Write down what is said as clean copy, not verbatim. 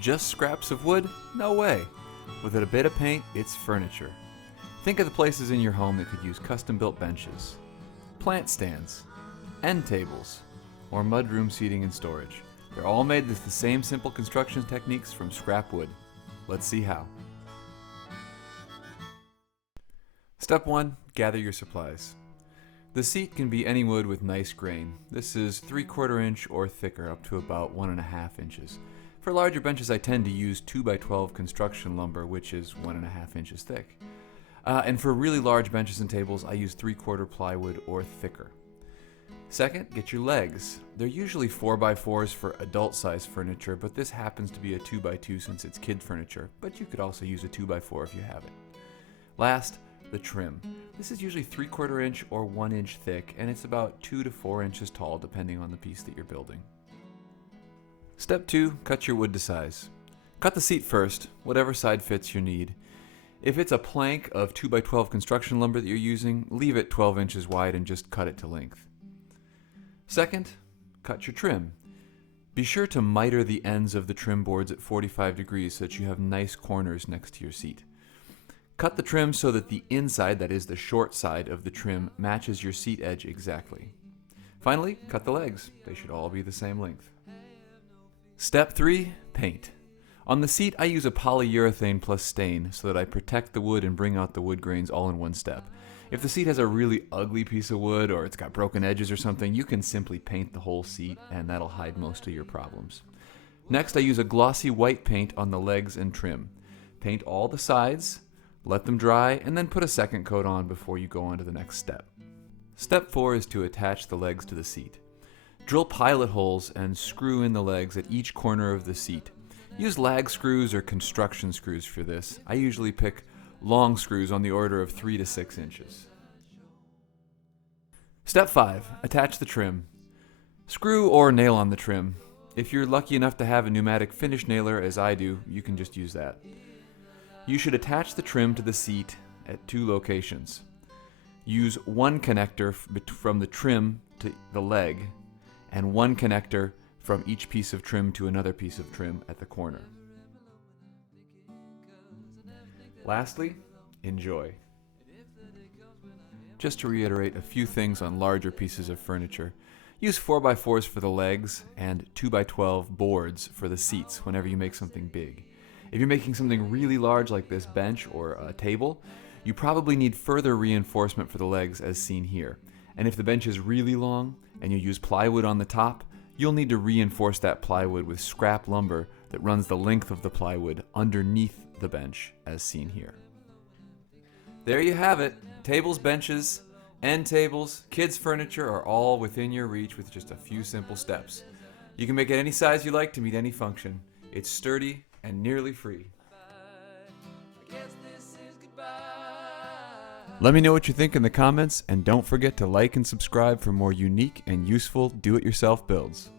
Just scraps of wood? No way. With a bit of paint, it's furniture. Think of the places in your home that could use custom-built benches, plant stands, end tables, or mudroom seating and storage. They're all made with the same simple construction techniques from scrap wood. Let's see how. Step 1. Gather your supplies. The seat can be any wood with nice grain. This is 3/4 inch or thicker up to about 1.5 inches. For larger benches I tend to use 2x12 construction lumber, which is 1.5 inches thick. And for really large benches and tables I use 3/4 plywood or thicker. Second, get your legs. They're usually 4x4s for adult size furniture, but this happens to be a 2x2 since it's kid furniture, but you could also use a 2x4 if you have it. Last, the trim. This is usually 3/4 inch or 1 inch thick, and it's about 2 to 4 inches tall depending on the piece that you're building. Step 2, cut your wood to size. Cut the seat first, whatever side fits your need. If it's a plank of 2x12 construction lumber that you're using, leave it 12 inches wide and just cut it to length. Second, cut your trim. Be sure to mitre the ends of the trim boards at 45 degrees so that you have nice corners next to your seat. Cut the trim so that the inside, that is the short side of the trim, matches your seat edge exactly. Finally, cut the legs. They should all be the same length. Step 3, paint. On the seat, I use a polyurethane plus stain so that I protect the wood and bring out the wood grains all in one step. If the seat has a really ugly piece of wood or it's got broken edges or something, you can simply paint the whole seat and that'll hide most of your problems. Next, I use a glossy white paint on the legs and trim. Paint all the sides, let them dry, and then put a second coat on before you go on to the next step. Step 4 is to attach the legs to the seat. Drill pilot holes and screw in the legs at each corner of the seat. Use lag screws or construction screws for this. I usually pick long screws on the order of 3 to 6 inches. Step 5. Attach the trim. Screw or nail on the trim. If you're lucky enough to have a pneumatic finish nailer, as I do, you can just use that. You should attach the trim to the seat at 2 locations. Use one connector from the trim to the leg, and one connector from each piece of trim to another piece of trim at the corner. Lastly, enjoy. Just to reiterate a few things on larger pieces of furniture, use 4x4s for the legs and 2x12 boards for the seats whenever you make something big. If you're making something really large like this bench or a table, you probably need further reinforcement for the legs as seen here. And if the bench is really long and you use plywood on the top, you'll need to reinforce that plywood with scrap lumber that runs the length of the plywood underneath the bench as seen here. There you have it. Tables, benches, end tables, kids' furniture are all within your reach with just a few simple steps. You can make it any size you like to meet any function. It's sturdy and nearly free. Let me know what you think in the comments, and don't forget to like and subscribe for more unique and useful do-it-yourself builds.